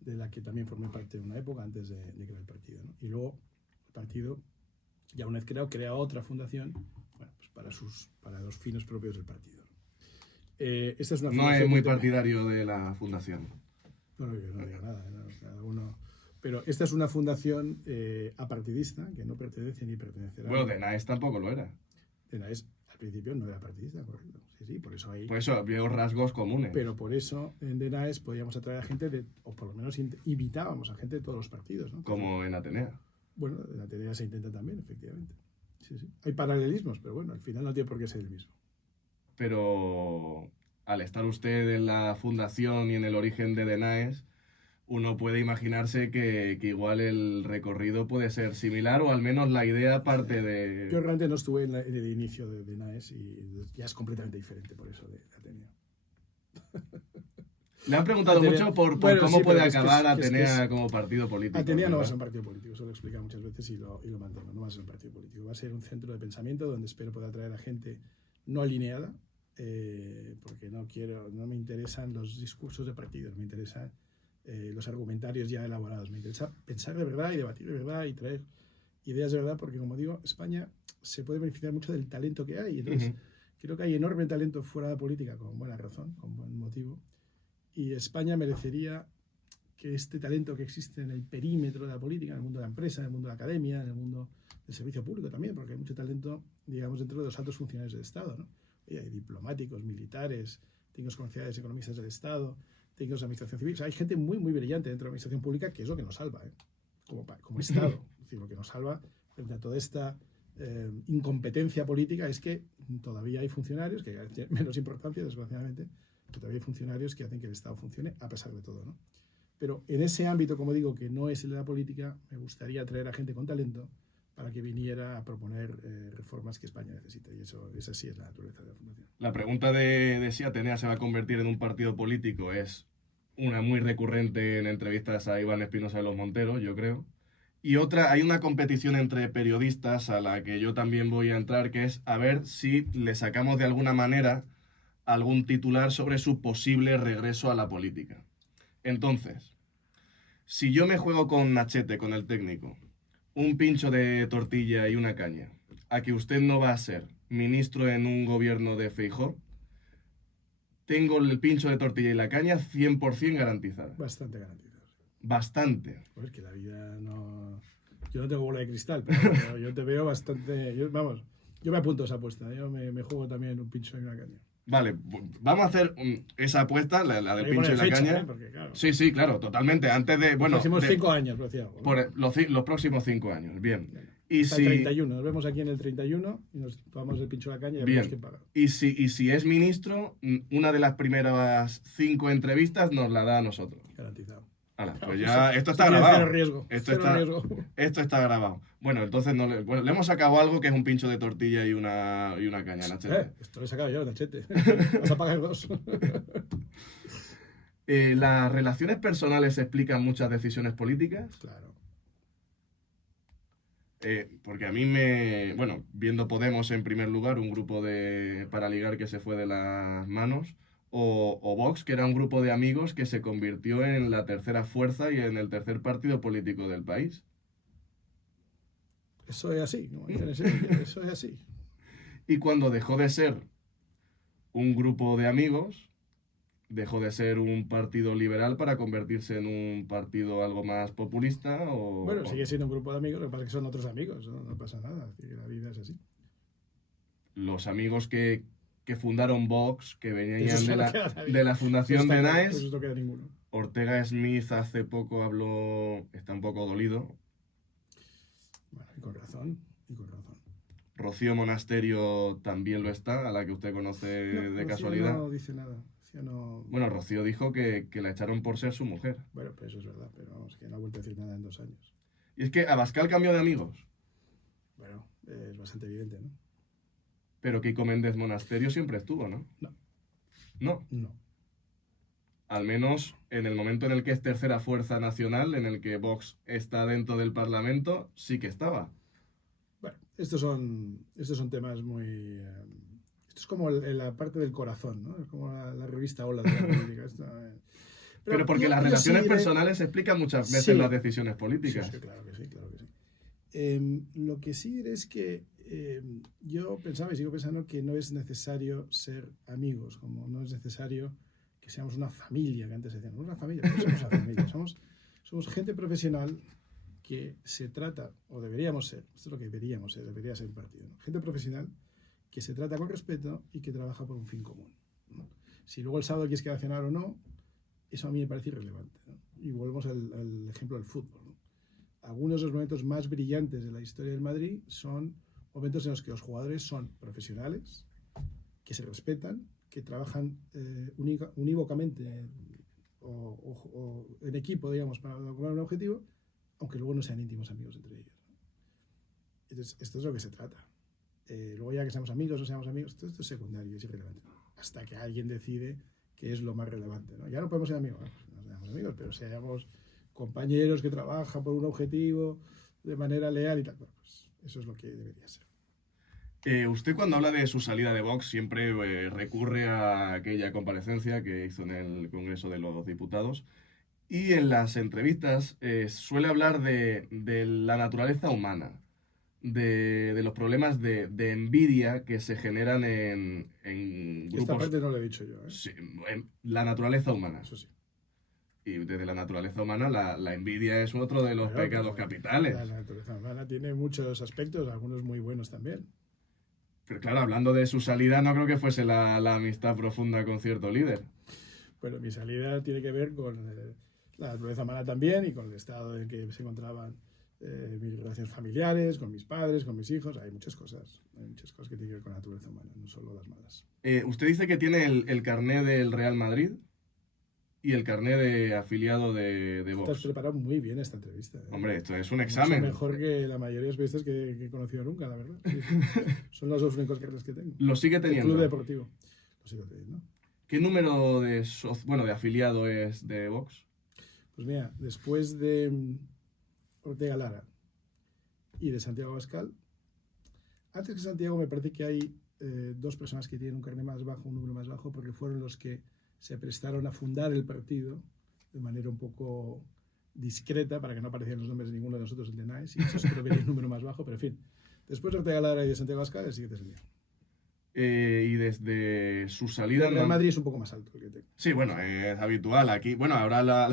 de la que también formé parte de una época antes de crear el partido, ¿no? Y luego el partido, ya una vez creado, crea otra fundación, bueno, pues para los fines propios del partido. Esta es una no es muy partidario de la fundación. No, yo no digo nada, ¿no? Cada uno... Pero esta es una fundación apartidista que no pertenece ni pertenecerá. Bueno, DENAES tampoco lo era. DENAES al principio no era partidista, correcto. Sí, por eso hay... Por eso veo rasgos comunes. Pero por eso en DENAES podíamos atraer a gente o por lo menos invitábamos a gente de todos los partidos, ¿no? Como en Atenea. Bueno, en Atenea se intenta también, efectivamente. Sí. Hay paralelismos, pero bueno, al final no tiene por qué ser el mismo. Pero al estar usted en la fundación y en el origen de DENAES, uno puede imaginarse que igual el recorrido puede ser similar o al menos la idea parte de... Yo realmente no estuve en el inicio de DENAES y ya es completamente diferente por eso de Atenea. Le han preguntado Atenea, mucho por bueno, cómo sí, puede pero es que acabar es Atenea como partido político. Atenea no va a ¿verdad? ser un partido político, eso lo he explicado muchas veces y lo mantengo. No va a ser un partido político, va a ser un centro de pensamiento donde espero poder atraer a gente no alineada, porque no me interesan los discursos de partidos, me interesan los argumentarios ya elaborados, me interesa pensar de verdad y debatir de verdad y traer ideas de verdad, porque como digo, España se puede beneficiar mucho del talento que hay, entonces Creo que hay enorme talento fuera de la política, con buena razón, con buen motivo. Y España merecería que este talento que existe en el perímetro de la política, en el mundo de la empresa, en el mundo de la academia, en el mundo del servicio público también, porque hay mucho talento, digamos, dentro de los altos funcionarios del Estado, ¿no? Y hay diplomáticos, militares, técnicos comerciales, economistas del Estado, técnicos de administración civil. O sea, hay gente muy, muy brillante dentro de la administración pública, que es lo que nos salva, ¿eh? Como Estado. Es decir, lo que nos salva frente a toda esta incompetencia política es que todavía hay funcionarios, que tienen menos importancia, desgraciadamente, pero todavía hay funcionarios que hacen que el Estado funcione a pesar de todo, ¿no? Pero en ese ámbito, como digo, que no es el de la política, me gustaría traer a gente con talento para que viniera a proponer reformas que España necesita. Y esa sí es la naturaleza de la Fundación. La pregunta de si Atenea se va a convertir en un partido político es una muy recurrente en entrevistas a Iván Espinosa de los Monteros, yo creo. Y otra, hay una competición entre periodistas a la que yo también voy a entrar, que es a ver si le sacamos de alguna manera algún titular sobre su posible regreso a la política. Entonces, si yo me juego con Nachete, con el técnico, un pincho de tortilla y una caña, a que usted no va a ser ministro en un gobierno de Feijóo, tengo el pincho de tortilla y la caña 100% garantizada. Bastante garantizado. Bastante. Pues que la vida no... Yo no tengo bola de cristal, pero yo te veo bastante... Yo me apunto a esa apuesta. Yo me juego también un pincho y una caña. Vale, vamos a hacer esa apuesta, la del Hay que pincho y la poner fecha, caña. Porque, claro, Sí, sí, claro, totalmente. Antes de... Bueno, los próximos de- 5 años, lo decía. por los próximos 5 años, bien. Y Hasta el si, 31. Nos vemos aquí en el 31 y nos tomamos el pincho de la caña y Bien. vemos quién paga. y si es ministro, una de las primeras 5 entrevistas nos la da a nosotros. Garantizado. Hala, Claro, pues eso- ya, esto eso está tiene grabado. Cero riesgo. Esto Cero está, riesgo. esto está grabado. Bueno, entonces le hemos sacado algo que es un pincho de tortilla y una caña, Nachete. Esto lo he sacado yo, Nachete. Vas a pagar 2. ¿Las relaciones personales explican muchas decisiones políticas? Claro. Porque a mí bueno, viendo Podemos en primer lugar, un grupo para ligar que se fue de las manos, o Vox, que era un grupo de amigos que se convirtió en la tercera fuerza y en el tercer partido político del país. Eso es así. Como dicen en Sevilla, eso es así. Y cuando dejó de ser un grupo de amigos, dejó de ser un partido liberal para convertirse en un partido algo más populista o... Bueno, sigue siendo un grupo de amigos, lo que pasa es que son otros amigos, no pasa nada. Es decir, que la vida es así. Los amigos que fundaron Vox, que venían Eso de no queda nadie. la fundación de Eso Nice. no queda ninguno. Ortega Smith hace poco habló, está un poco dolido. Bueno, y con razón, y con razón. Rocío Monasterio también lo está, a la que usted conoce No, de Rocío casualidad. No dice nada. Rocío no... Bueno, Rocío dijo que la echaron por ser su mujer. Bueno, pero eso es verdad, pero vamos, que no ha vuelto a decir nada en 2 años. Y es que Abascal cambió de amigos, Bueno, es bastante evidente, ¿no? pero Kiko Méndez Monasterio siempre estuvo, ¿no? No. No, No. al menos en el momento en el que es tercera fuerza nacional, en el que Vox está dentro del Parlamento, sí que estaba. Bueno, estos son temas muy... esto es como la parte del corazón, ¿no? Es como la revista Hola de la política. Pero porque yo- las yo relaciones sí diré- personales explican muchas veces Sí. las decisiones Sí, políticas. sí, claro que sí, claro que sí. Lo que sí diré es que yo pensaba y sigo pensando que no es necesario ser amigos, como no es necesario que seamos una familia, que antes decían, no una familia, no somos una familia, somos gente profesional que se trata, o deberíamos ser, esto es lo que deberíamos ser, debería ser un partido, ¿no? Gente profesional que se trata con respeto y que trabaja por un fin común, ¿no? Si luego el sábado quieres quedar a cenar o no, eso a mí me parece irrelevante, ¿no? Y volvemos al ejemplo del fútbol, ¿no? Algunos de los momentos más brillantes de la historia del Madrid son momentos en los que los jugadores son profesionales, que se respetan, que trabajan unívocamente o en equipo, digamos, para lograr un objetivo, aunque luego no sean íntimos amigos entre ellos, ¿no? Entonces, esto es lo que se trata. Luego ya que seamos amigos o no seamos amigos, esto es secundario, es irrelevante. Hasta que alguien decide que es lo más relevante, ¿no? Ya no podemos ser amigos, no seamos amigos, pero seamos compañeros que trabajan por un objetivo de manera leal y tal. Bueno, pues eso es lo que debería ser. Usted cuando habla de su salida de Vox siempre recurre a aquella comparecencia que hizo en el Congreso de los Diputados y en las entrevistas suele hablar de la naturaleza humana, de los problemas de envidia que se generan en Esta grupos. parte no lo he dicho yo, ¿eh? Sí, en la naturaleza humana. Eso sí. Y desde la naturaleza humana, la envidia es otro de los Bueno, pecados pero capitales. La naturaleza humana tiene muchos aspectos, algunos muy buenos también. Pero claro, hablando de su salida, no creo que fuese la amistad profunda con cierto líder. Bueno, mi salida tiene que ver con la naturaleza humana también y con el estado en que se encontraban mis relaciones familiares, con mis padres, con mis hijos. Hay muchas cosas que tienen que ver con la naturaleza humana, no solo las malas. Usted dice que tiene el carné del Real Madrid y el carné de afiliado de Te has Vox. preparado muy bien esta entrevista. ¿eh? Hombre, esto es un Mucho examen. mejor que la mayoría de los periodistas que he conocido nunca, la verdad. Sí. Son los dos únicos carnes que tengo. Lo sigue El Club teniendo. Deportivo. Lo sigo teniendo. ¿Qué número de afiliado es de Vox? Pues mira, después de Ortega Lara y de Santiago Abascal, antes que Santiago me parece que hay dos personas que tienen un carnet más bajo, un número más bajo, porque fueron los que se prestaron a fundar el partido de manera un poco discreta para que no aparecieran los nombres de ninguno de nosotros en The Nice, y eso creo que tiene un número más bajo, pero en fin. Después de Ortega Lara y de Santiago Abascal, el siguiente es el mío. Y desde su salida... El Real Madrid es un poco más alto el que tengo. Sí, bueno, es habitual aquí. Bueno, ahora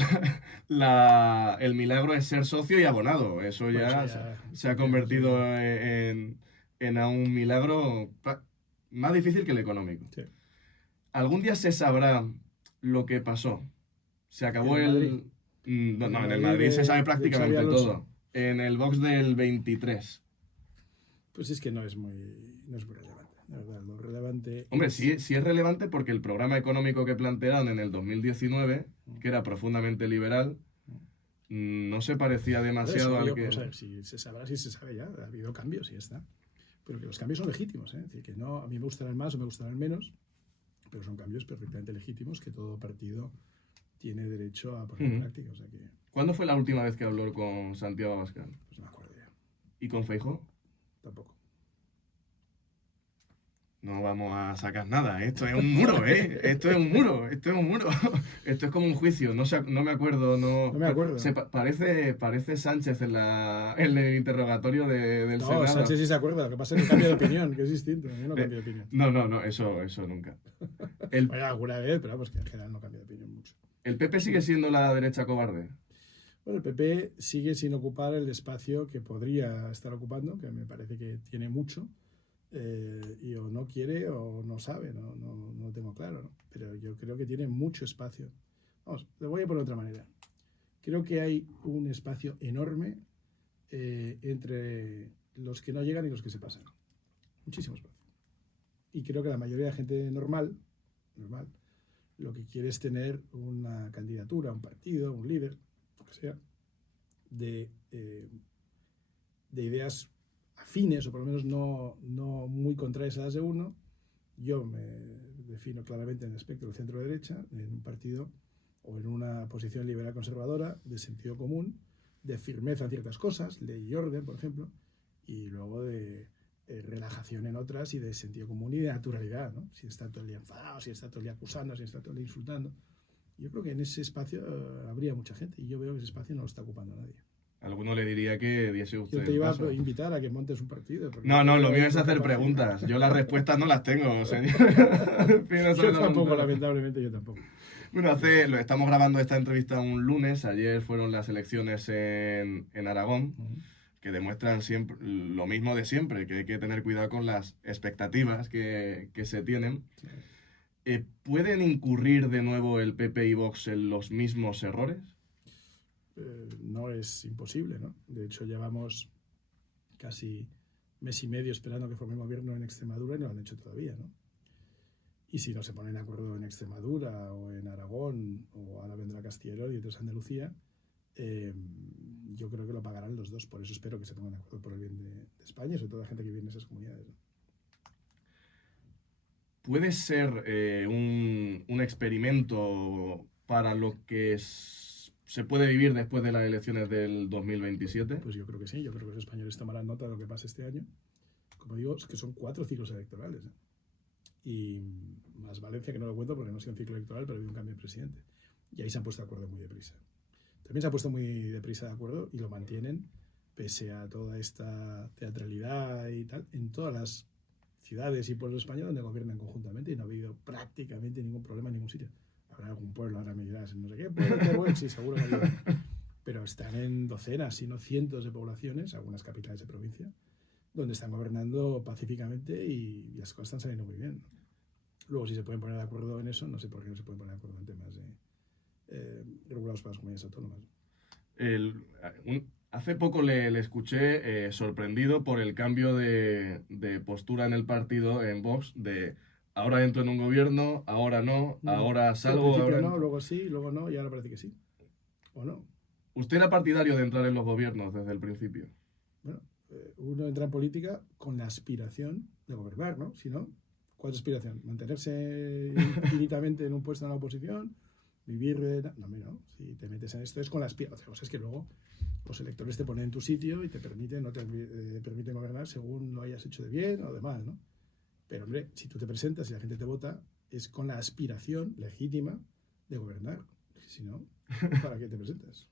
el milagro es ser socio y abonado. Eso Bueno, ya, eso ya- se ha convertido en a un milagro más difícil que el económico. Sí. ¿Algún día se sabrá lo que pasó? ¿Se acabó ¿En Madrid? No, En en el el Madrid Madrid se sabe de prácticamente Xabi Alonso. todo. En el Vox del 23. Pues es que no es muy relevante. La verdad, lo relevante Hombre, es- sí es relevante porque el programa económico que plantearon en el 2019, que era profundamente liberal, no se parecía Por demasiado eso, al digo, que... vamos a ver, si se sabrá, si se sabe ya, ha habido cambios y ya está. Pero que los cambios son legítimos, ¿eh? Es decir, que no, a mí me gustarán más o me gustarán menos, pero son cambios perfectamente legítimos que todo partido tiene derecho a poner en Ujú. práctica. O sea que, ¿Cuándo fue la última vez que habló con Santiago Abascal? pues no me acuerdo ya, ¿Y con Feijóo? tampoco. No vamos a sacar nada, esto es un muro, ¿eh? Esto es un muro. Esto es como un juicio, no me acuerdo, No me acuerdo. Parece Sánchez en el interrogatorio del No, Senado. Sánchez sí se acuerda, lo que pasa es que cambia de opinión, que es distinto. Yo no cambio de opinión. No, eso nunca. El, Bueno, alguna vez, pero vamos, que en general no cambia de opinión mucho. ¿El PP sigue siendo la derecha cobarde? Bueno, el PP sigue sin ocupar el espacio que podría estar ocupando, que me parece que tiene mucho, y o no quiere o no sabe, no lo tengo claro, ¿no? Pero yo creo que tiene mucho espacio. Vamos, lo voy a poner de otra manera. Creo que hay un espacio enorme entre los que no llegan y los que se pasan. Muchísimo espacio. Y creo que la mayoría de la gente normal, lo que quiere es tener una candidatura, un partido, un líder, lo que sea, de ideas afines o por lo menos no muy contrarias a las de uno. Yo me defino claramente en el espectro del centro-derecha, en un partido o en una posición liberal conservadora, de sentido común, de firmeza en ciertas cosas, ley y orden, por ejemplo, y luego de relajación en otras y de sentido común y de naturalidad, ¿no? Si está todo el día enfadado, si está todo el día acusando, si está todo el día insultando. Yo creo que en ese espacio habría mucha gente y yo veo que ese espacio no lo está ocupando nadie. Alguno le diría que diese usted Yo te el iba paso. a invitar a que montes un partido. porque No, yo lo mío creo es que hacer capaz- preguntas. Yo las respuestas no las tengo, señor. Yo tampoco, lamentablemente, yo tampoco. Bueno, estamos grabando esta entrevista un lunes. Ayer fueron las elecciones en Aragón, que demuestran siempre lo mismo de siempre, que hay que tener cuidado con las expectativas que se tienen. ¿Pueden incurrir de nuevo el PP y Vox en los mismos errores? No es imposible, ¿no? De hecho, llevamos casi mes y medio esperando que forme el gobierno en Extremadura y no lo han hecho todavía, ¿no? Y si no se ponen de acuerdo en Extremadura o en Aragón o ahora vendrá Castilla y León y entonces Andalucía, yo creo que lo pagarán los dos. Por eso espero que se pongan de acuerdo por el bien de España y sobre todo la gente que vive en esas comunidades, ¿no? ¿Puede ser un experimento para lo que se puede vivir después de las elecciones del 2027? Pues yo creo que sí, yo creo que los españoles tomarán nota de lo que pasa este año. Como digo, es que son 4 ciclos electorales, ¿eh? Y más Valencia, que no lo cuento porque no ha sido un ciclo electoral, pero ha habido un cambio de presidente. Y ahí se han puesto de acuerdo muy deprisa. También se han puesto muy deprisa de acuerdo y lo mantienen, pese a toda esta teatralidad y tal, en todas las ciudades y pueblos españoles donde gobiernan conjuntamente y no ha habido prácticamente ningún problema en ningún sitio. Habrá algún pueblo, ahora me dirás, no sé qué, pueblo, qué bueno, sí, seguro que hay. Pero están en docenas, si no cientos de poblaciones, algunas capitales de provincia, donde están gobernando pacíficamente y las cosas están saliendo muy bien. Luego, si se pueden poner de acuerdo en eso, no sé por qué no se pueden poner de acuerdo en temas regulados por las comunidades autónomas. Hace poco le escuché sorprendido por el cambio de postura en el partido, en Vox, de ahora entro en un gobierno, ahora no, ahora Sí, al salgo, principio ahora no, entro. luego sí, luego no, y ahora parece que sí. ¿O no? ¿Usted era partidario de entrar en los gobiernos desde el principio? Bueno, uno entra en política con la aspiración de gobernar, ¿no? Si no, ¿cuál es la aspiración? ¿Mantenerse infinitamente en un puesto en la oposición? ¿Vivir de...? No, hombre, no. Si te metes en esto es con la aspiración. Otra cosa es que luego los electores te ponen en tu sitio y te permiten, no te permiten gobernar según lo hayas hecho de bien o de mal, ¿no? Pero, hombre, si tú te presentas y la gente te vota, es con la aspiración legítima de gobernar. Si no, ¿para qué te presentas?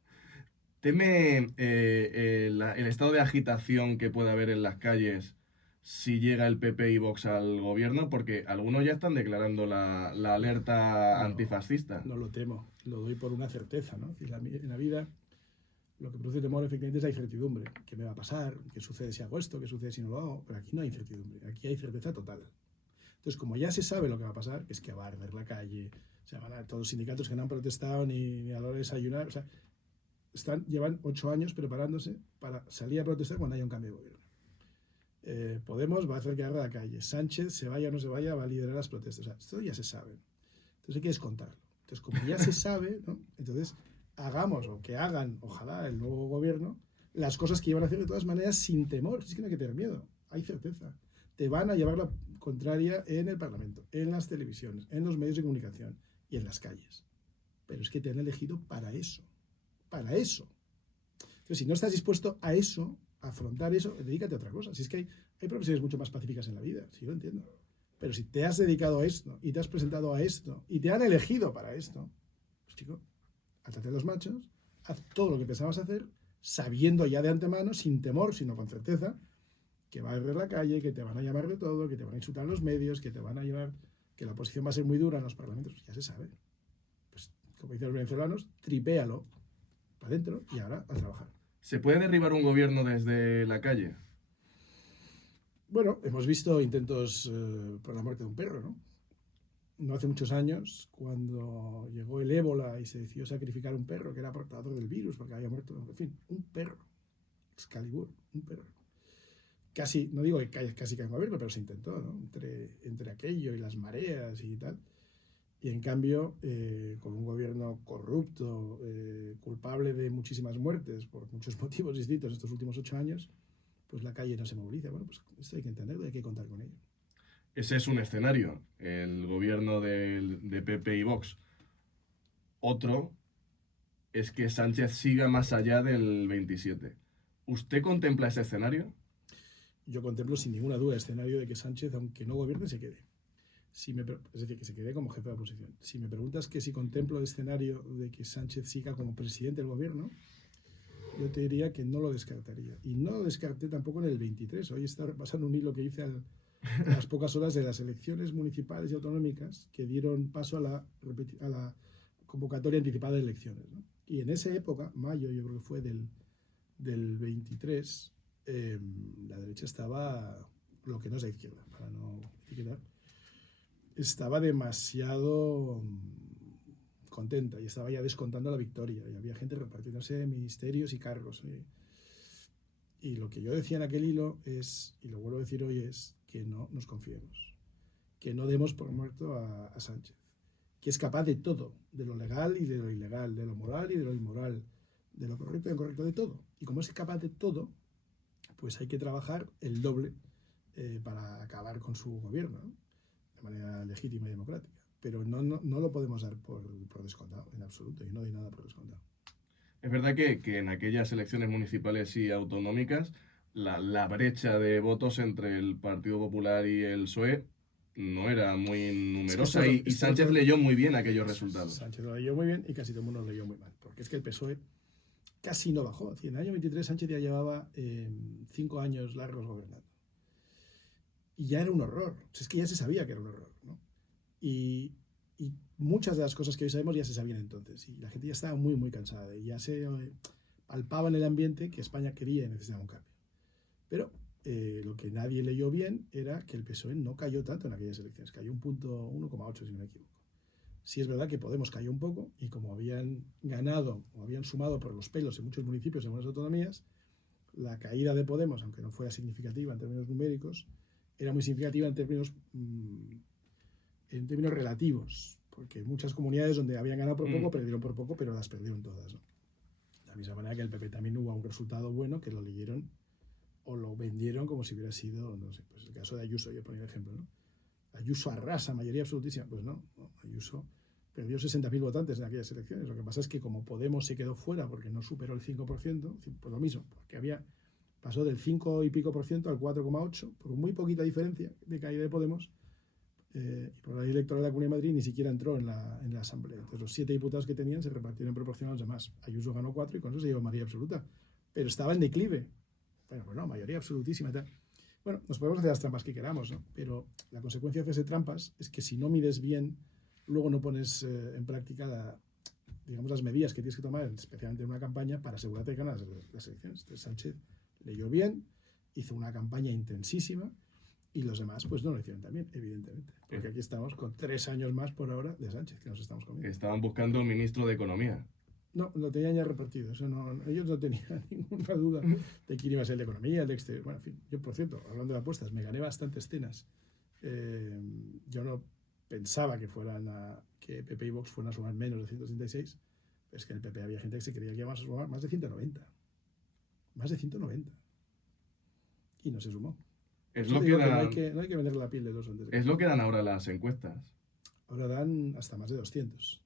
¿Teme el estado de agitación que puede haber en las calles si llega el PP y Vox al gobierno? Porque algunos ya están declarando la alerta No, antifascista. No lo temo, lo doy por una certeza, ¿no? En la vida lo que produce temor efectivamente es la incertidumbre. ¿Qué me va a pasar? ¿Qué sucede si hago esto? ¿Qué sucede si no lo hago? Pero aquí no hay incertidumbre, aquí hay certeza total. Entonces, como ya se sabe lo que va a pasar, que es que va a arder la calle, se van a todos los sindicatos que no han protestado ni a la hora de desayunar, o sea, llevan 8 años preparándose para salir a protestar cuando haya un cambio de gobierno. Podemos va a hacer que arda la calle. Sánchez, se vaya o no se vaya, va a liderar las protestas. O sea, esto ya se sabe. Entonces hay que descontarlo. Entonces, como ya se sabe, ¿no? Entonces hagamos o que hagan, ojalá, el nuevo gobierno, las cosas que iban a hacer de todas maneras sin temor. Es que no hay que tener miedo, hay certeza. Te van a llevar la contraria en el Parlamento, en las televisiones, en los medios de comunicación y en las calles. Pero es que te han elegido para eso. Para eso. Entonces, si no estás dispuesto a eso, a afrontar eso, dedícate a otra cosa. Si es que hay profesiones mucho más pacíficas en la vida, sí lo entiendo. Pero si te has dedicado a esto y te has presentado a esto y te han elegido para esto, pues chico, átate los machos, haz todo lo que pensabas hacer, sabiendo ya de antemano, sin temor, sino con certeza, que va a arder la calle, que te van a llamar de todo, que te van a insultar en los medios, que te van a llevar, que la oposición va a ser muy dura en los parlamentos, pues ya se sabe. Pues, como dicen los venezolanos, tripéalo para adentro y ahora a trabajar. ¿Se puede derribar un gobierno desde la calle? Bueno, hemos visto intentos por la muerte de un perro, ¿no? No hace muchos años, cuando llegó el ébola y se decidió sacrificar un perro que era portador del virus porque había muerto, en fin, un perro, Excalibur, un perro. Casi, no digo que casi cayó un gobierno, pero se intentó, ¿no? Entre aquello y las mareas y tal. Y en cambio, con un gobierno corrupto, culpable de muchísimas muertes por muchos motivos distintos estos últimos 8 años, pues la calle no se moviliza. Bueno, pues esto hay que entenderlo y hay que contar con ello. Ese es un escenario, el gobierno de PP y Vox. Otro es que Sánchez siga más allá del 27. ¿Usted contempla ese escenario? Yo contemplo sin ninguna duda el escenario de que Sánchez, aunque no gobierne, se quede. Es decir, que se quede como jefe de la oposición. Si me preguntas que si contemplo el escenario de que Sánchez siga como presidente del gobierno, yo te diría que no lo descartaría. Y no lo descarté tampoco en el 23. Hoy está repasando un hilo que hice a las pocas horas de las elecciones municipales y autonómicas que dieron paso a la convocatoria anticipada de elecciones, ¿no? Y en esa época, mayo yo creo que fue del 23, la derecha estaba, lo que no es la izquierda, para no etiquetar, estaba demasiado contenta y estaba ya descontando la victoria y había gente repartiéndose ministerios y cargos. Y lo que yo decía en aquel hilo es, y lo vuelvo a decir hoy, es que no nos confiemos, que no demos por muerto a Sánchez, que es capaz de todo, de lo legal y de lo ilegal, de lo moral y de lo inmoral, de lo correcto y lo incorrecto, de todo. Y como es capaz de todo, pues hay que trabajar el doble para acabar con su gobierno, ¿no? De manera legítima y democrática. Pero no lo podemos dar por descontado, en absoluto. Yo no doy nada por descontado. Es verdad que en aquellas elecciones municipales y autonómicas la brecha de votos entre el Partido Popular y el PSOE no era muy numerosa y Sánchez leyó muy bien aquellos resultados. Sánchez lo leyó muy bien y casi todo el mundo lo leyó muy mal. Porque es que el PSOE casi no bajó. En el año 23 Sánchez ya llevaba 5 años largos gobernando. Y ya era un horror. O sea, es que ya se sabía que era un horror, ¿no? Y muchas de las cosas que hoy sabemos ya se sabían entonces. Y la gente ya estaba muy, muy cansada. Y ya se palpaba en el ambiente que España quería y necesitaba un cambio. Pero lo que nadie leyó bien era que el PSOE no cayó tanto en aquellas elecciones. Cayó un punto 1,8, si no me equivoco. Sí es verdad que Podemos cayó un poco y como habían ganado o habían sumado por los pelos en muchos municipios, en muchas autonomías, la caída de Podemos, aunque no fuera significativa en términos numéricos, era muy significativa en términos relativos, porque muchas comunidades donde habían ganado por poco, perdieron por poco, pero las perdieron todas, ¿no? De la misma manera que el PP también hubo un resultado bueno que lo leyeron o lo vendieron como si hubiera sido, no sé, pues el caso de Ayuso, yo ponía el ejemplo, ¿no? Ayuso arrasa, mayoría absolutísima. Pues no, Ayuso perdió 60.000 votantes en aquellas elecciones. Lo que pasa es que como Podemos se quedó fuera porque no superó el 5%, pues lo mismo, porque pasó del 5 y pico por ciento al 4,8, por muy poquita diferencia de caída de Podemos, y por la ley electoral de la Comunidad de Madrid ni siquiera entró en la Asamblea. Entonces los 7 diputados que tenían se repartieron en proporción a los demás. Ayuso ganó 4 y con eso se llevó mayoría absoluta. Pero estaba en declive. Bueno, pues no, mayoría absolutísima y tal. Bueno, nos podemos hacer las trampas que queramos, ¿no? Pero la consecuencia de hacerse trampas es que si no mides bien, luego no pones en práctica digamos, las medidas que tienes que tomar, especialmente en una campaña, para asegurarte que ganas las elecciones. Entonces Sánchez leyó bien, hizo una campaña intensísima y los demás pues no lo hicieron tan bien, evidentemente. Porque aquí estamos con 3 años más por ahora de Sánchez, que nos estamos comiendo. Estaban buscando un ministro de Economía. No, lo tenían ya repartido. Eso no, ellos no tenían ninguna duda de quién iba a ser el de Economía, el de Exterior. Bueno, en fin, yo, por cierto, hablando de apuestas, me gané bastantes cenas. Yo no pensaba que que PP y Vox fueran a sumar menos de 136. Es que en el PP había gente que se creía que íbamos a sumar más de 190. Más de 190. Y no se sumó. Es lo que dan, no hay que vender la piel de los antes. Es lo que dan ahora las encuestas. Ahora dan hasta más de 200.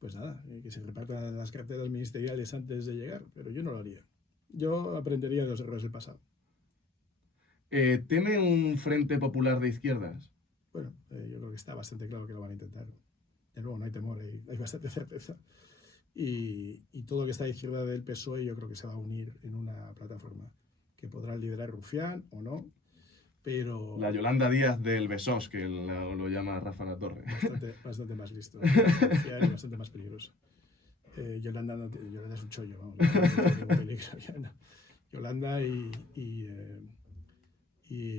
Pues nada, que se repartan las carteras ministeriales antes de llegar, pero yo no lo haría. Yo aprendería de los errores del pasado. ¿Teme un frente popular de izquierdas? Bueno, yo creo que está bastante claro que lo van a intentar. De nuevo, no hay temor, hay bastante certeza. Y todo lo que está a la izquierda del PSOE yo creo que se va a unir en una plataforma que podrá liderar Rufián o no, pero... La Yolanda Díaz del Besós, que lo llama Rafa Latorre. Bastante más listo, Rufián y bastante más peligroso. Yolanda es un chollo, vamos, no tiene ningún peligro. Yolanda y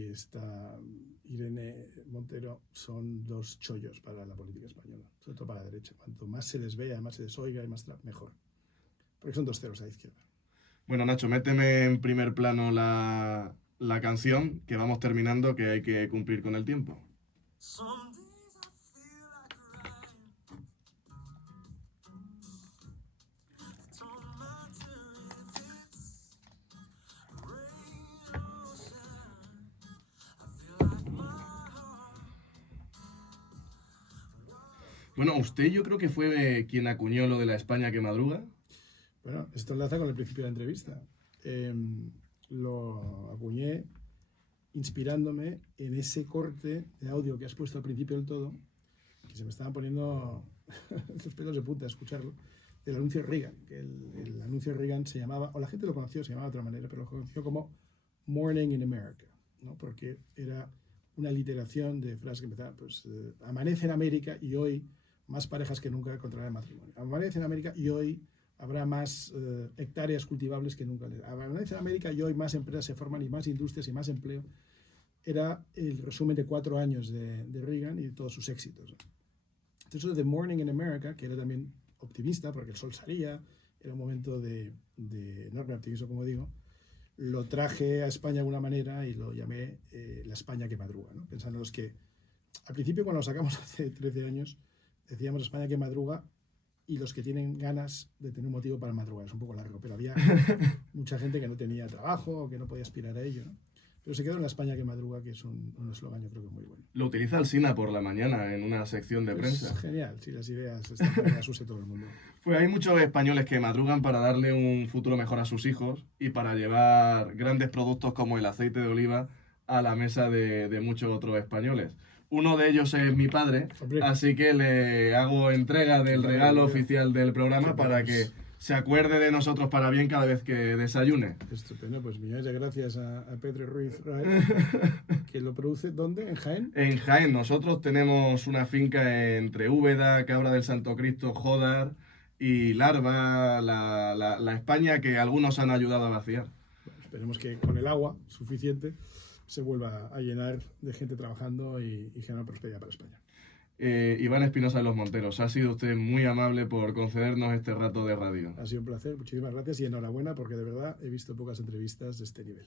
esta Irene Montero son 2 chollos para la política española, sobre todo para la derecha. Cuanto más se les vea, más se les oiga y más mejor. Porque son 2 ceros a la izquierda. Bueno, Nacho, méteme en primer plano la canción, que vamos terminando, que hay que cumplir con el tiempo. Bueno, usted yo creo que fue quien acuñó lo de la España que madruga. Bueno, esto enlaza con el principio de la entrevista. Lo acuñé inspirándome en ese corte de audio que has puesto al principio del todo, que se me estaban poniendo los pelos de punta a escucharlo, del anuncio de Reagan. Que el anuncio de Reagan se llamaba, o la gente lo conoció, se llamaba de otra manera, pero lo conoció como Morning in America, ¿no? Porque era una literación de frases que empezaban, pues, amanece en América y hoy más parejas que nunca contraerán matrimonio. Amanece en América y hoy habrá más hectáreas cultivables que nunca. Amanece en América y hoy más empresas se forman y más industrias y más empleo. Era el resumen de 4 años de Reagan y de todos sus éxitos. Entonces, The Morning in America, que era también optimista porque el sol salía, era un momento de enorme optimismo, como digo, lo traje a España de alguna manera y lo llamé la España que madruga, ¿no? Pensando en los que, al principio cuando lo sacamos hace 13 años, decíamos España que madruga y los que tienen ganas de tener un motivo para madrugar. Es un poco largo, pero había mucha gente que no tenía trabajo o que no podía aspirar a ello, ¿no? Pero se quedó en la España que madruga, que es un eslogan yo creo que muy bueno. Lo utiliza Alsina por la mañana en una sección de prensa. Es genial, si las ideas están para que las use todo el mundo. Pues hay muchos españoles que madrugan para darle un futuro mejor a sus hijos y para llevar grandes productos como el aceite de oliva a la mesa de muchos otros españoles. Uno de ellos es mi padre, Hombre. Así que le hago entrega del regalo oficial del programa para que se acuerde de nosotros para bien cada vez que desayune. Estupendo, pues millones de gracias a Pedro Ruiz Raez, que lo produce, ¿dónde? ¿En Jaén? En Jaén, nosotros tenemos una finca entre Úbeda, Cabra del Santo Cristo, Jódar y Larva, la España que algunos han ayudado a vaciar. Bueno, esperemos que con el agua suficiente se vuelva a llenar de gente trabajando y generar prosperidad para España. Iván Espinosa de los Monteros, ha sido usted muy amable por concedernos este rato de radio. Ha sido un placer, muchísimas gracias y enhorabuena porque de verdad he visto pocas entrevistas de este nivel.